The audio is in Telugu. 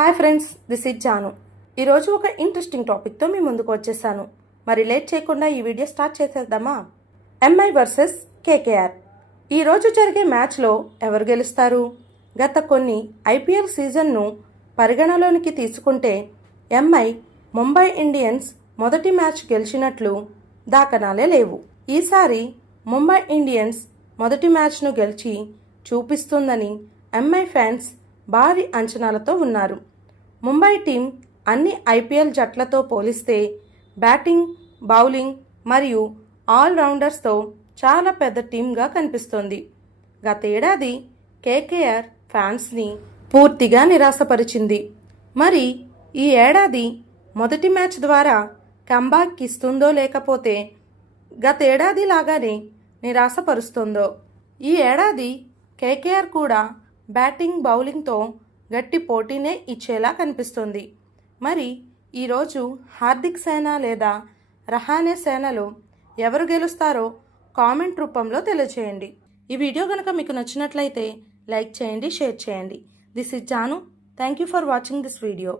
Hi friends, this is Janu. ఈరోజు ఒక ఇంట్రెస్టింగ్ టాపిక్తో మీ ముందుకు వచ్చేసాను. మరి లేట్ చేయకుండా ఈ వీడియో స్టార్ట్ చేసేద్దామా? MI versus KKR. ఈరోజు జరిగే మ్యాచ్లో ఎవరు గెలుస్తారు? గత కొన్ని ఐపీఎల్ సీజన్ను పరిగణలోనికి తీసుకుంటే ఎంఐ ముంబై ఇండియన్స్ మొదటి మ్యాచ్ గెలిచినట్లు దాఖనాలే లేవు. ఈసారి ముంబై ఇండియన్స్ మొదటి మ్యాచ్ను గెలిచి చూపిస్తుందని ఎంఐ ఫ్యాన్స్ భారీ అంచనాలతో ఉన్నారు. ముంబై టీం అన్ని ఐపీఎల్ జట్లతో పోలిస్తే బ్యాటింగ్, బౌలింగ్ మరియు ఆల్రౌండర్స్తో చాలా పెద్ద టీంగా కనిపిస్తోంది. గతేడాది కేకేఆర్ ఫ్యాన్స్ని పూర్తిగా నిరాశపరిచింది. మరి ఈ ఏడాది మొదటి మ్యాచ్ ద్వారా కంబ్యాక్ ఇస్తుందో లేకపోతే గతేడాది లాగానే నిరాశపరుస్తుందో? ఈ ఏడాది కేకేఆర్ కూడా బ్యాటింగ్, బౌలింగ్తో గట్టి పోటీనే ఇచ్చేలా కనిపిస్తుంది. మరి ఈరోజు హార్దిక్ సేన లేదా రహానే సేనలో ఎవరు గెలుస్తారో కామెంట్ రూపంలో తెలియచేయండి. ఈ వీడియో కనుక మీకు నచ్చినట్లయితే లైక్ చేయండి, షేర్ చేయండి. This is Janu. Thank you for watching this video.